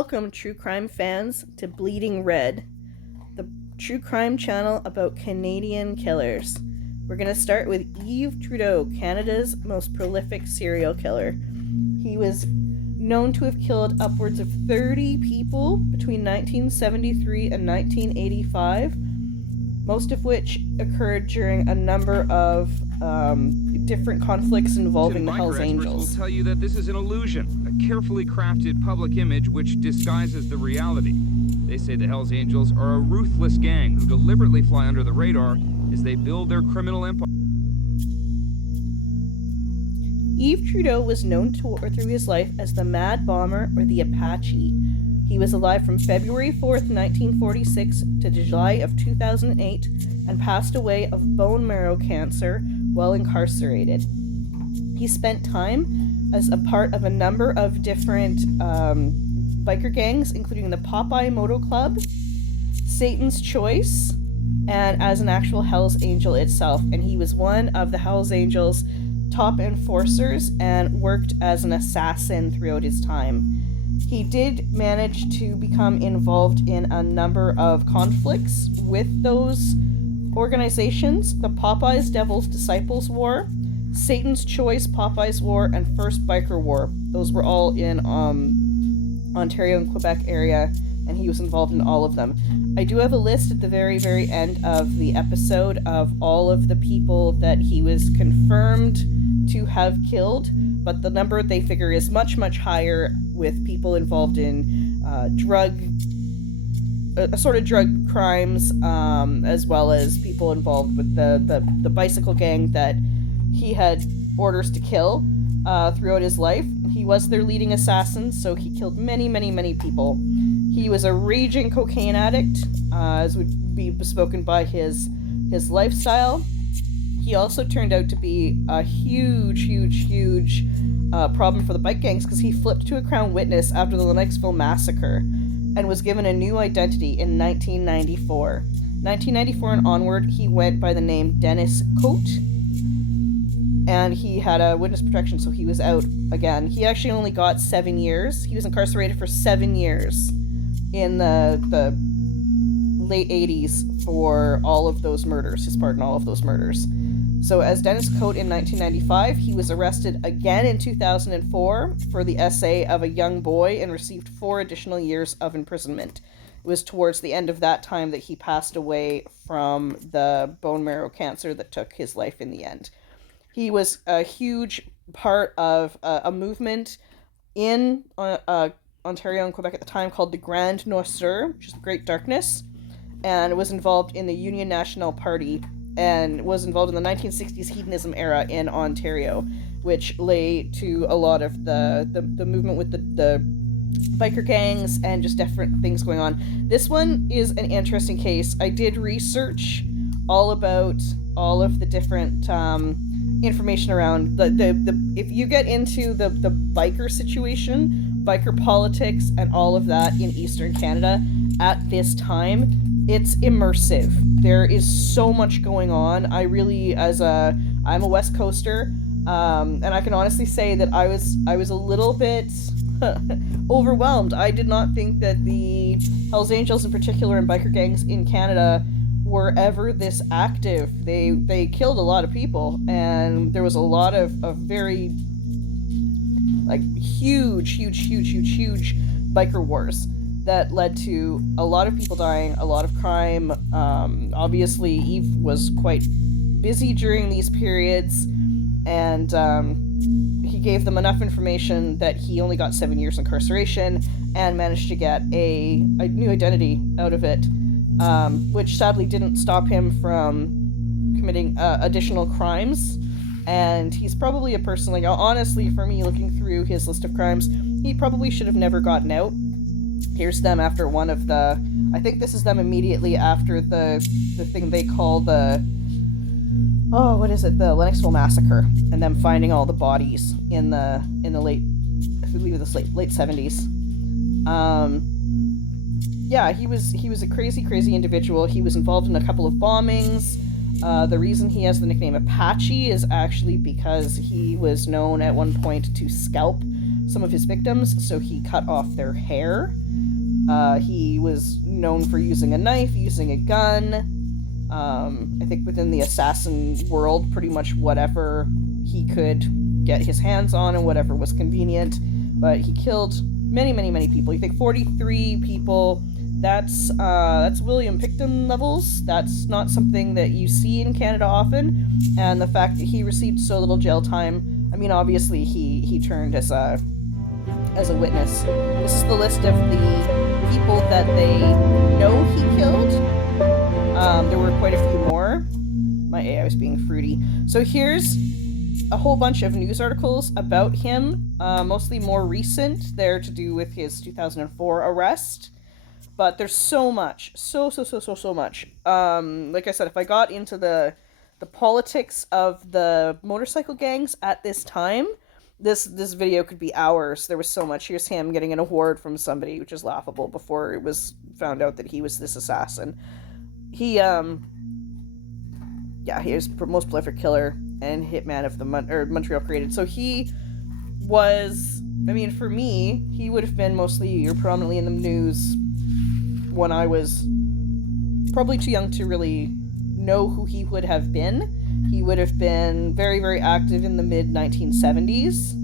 Welcome, true crime fans, to Bleeding Red, the true crime channel about Canadian killers. We're going to start with Yves Trudeau, Canada's most prolific serial killer. He was known to have killed upwards of 30 people between 1973 and 1985, most of which occurred during a number of different conflicts involving the Hells Angels. Will tell you that this is an illusion, a carefully crafted public image which disguises the reality. They say the Hells Angels are a ruthless gang who deliberately fly under the radar as they build their criminal empire. Yves Trudeau was known through his life as the Mad Bomber or the Apache. He was alive from February 4th, 1946 to July of 2008 and passed away of bone marrow cancer while incarcerated. He spent time as a part of a number of different biker gangs, including the Popeye Moto Club, Satan's Choice, and as an actual Hells Angel itself. And he was one of the Hells Angels' top enforcers and worked as an assassin throughout his time. He did manage to become involved in a number of conflicts with those organizations: the Popeyes Devil's Disciples War, Satan's Choice Popeyes War, and First Biker War. Those were all in Ontario and Quebec area, and he was involved in all of them. I do have a list at the very, very end of the episode of all of the people that he was confirmed to have killed, but the number they figure is much, much higher, with people involved in drug crimes, as well as people involved with the bicycle gang that he had orders to kill throughout his life. He was their leading assassin, so he killed many, many, many people. He was a raging cocaine addict, as would be bespoken by his lifestyle. He also turned out to be a huge problem for the bike gangs, because he flipped to a Crown witness after the Lennoxville massacre and was given a new identity in 1994. 1994 and onward, he went by the name Dennis Coate, and he had a witness protection, so he was out again. He actually only got 7 years. He was incarcerated for 7 years in the late 80s for all of those murders, his part in all of those murders. So as Dennis Coate in 1995, he was arrested again in 2004 for the essay of a young boy and received 4 additional years of imprisonment. It was towards the end of that time that he passed away from the bone marrow cancer that took his life in the end. He was a huge part of a movement in Ontario and Quebec at the time called the Grand Noirceur, which is the Great Darkness, and was involved in the Union National Party, and was involved in the 1960s hedonism era in Ontario, which lay to a lot of the movement with the biker gangs and just different things going on. This one is an interesting case. I did research all about all of the different information around the if you get into the biker situation, biker politics, and all of that in Eastern Canada at this time, it's immersive. There is so much going on. I'm a West Coaster, and I can honestly say that I was a little bit overwhelmed. I did not think that the Hells Angels in particular and biker gangs in Canada were ever this active. They killed a lot of people, and there was a lot of very huge biker wars that led to a lot of people dying, a lot of crime. Obviously, Yves was quite busy during these periods, and he gave them enough information that he only got 7 years incarceration and managed to get a new identity out of it, which sadly didn't stop him from committing additional crimes. And he's probably a person, honestly, for me, looking through his list of crimes, he probably should have never gotten out. Here's them after one of I think this is them immediately after the thing they call the Lennoxville massacre, and them finding all the bodies in the late 70s. He was a crazy individual. He was involved in a couple of bombings. The reason he has the nickname Apache is actually because he was known at one point to scalp some of his victims, so he cut off their hair. He was known for using a knife, using a gun. I think within the assassin world, pretty much whatever he could get his hands on and whatever was convenient. But he killed many, many, many people. You think 43 people? That's William Picton levels. That's not something that you see in Canada often. And the fact that he received so little jail time, I mean, obviously he turned as a witness. This is the list of the people that they know he killed. There were quite a few more. My AI was being fruity. So here's a whole bunch of news articles about him, mostly more recent. They're to do with his 2004 arrest. But there's so much. So much. Like I said, if I got into the politics of the motorcycle gangs at this time, this video could be hours. There was so much. Here's him getting an award from somebody, which is laughable, before it was found out that he was this assassin. He was most prolific killer and hitman of the Montreal created. So he was, I mean, for me, he would have been mostly or prominently in the news when I was probably too young to really know who he would have been. He would have been very, very active in the mid-1970s.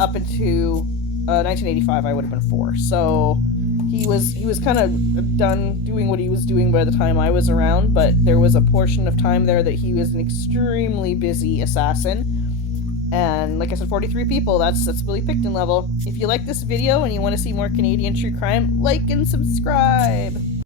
Up into 1985, I would have been 4. So he was kind of done doing what he was doing by the time I was around, but there was a portion of time there that he was an extremely busy assassin. And like I said, 43 people, that's Willie Picton level. If you like this video and you want to see more Canadian true crime, like and subscribe.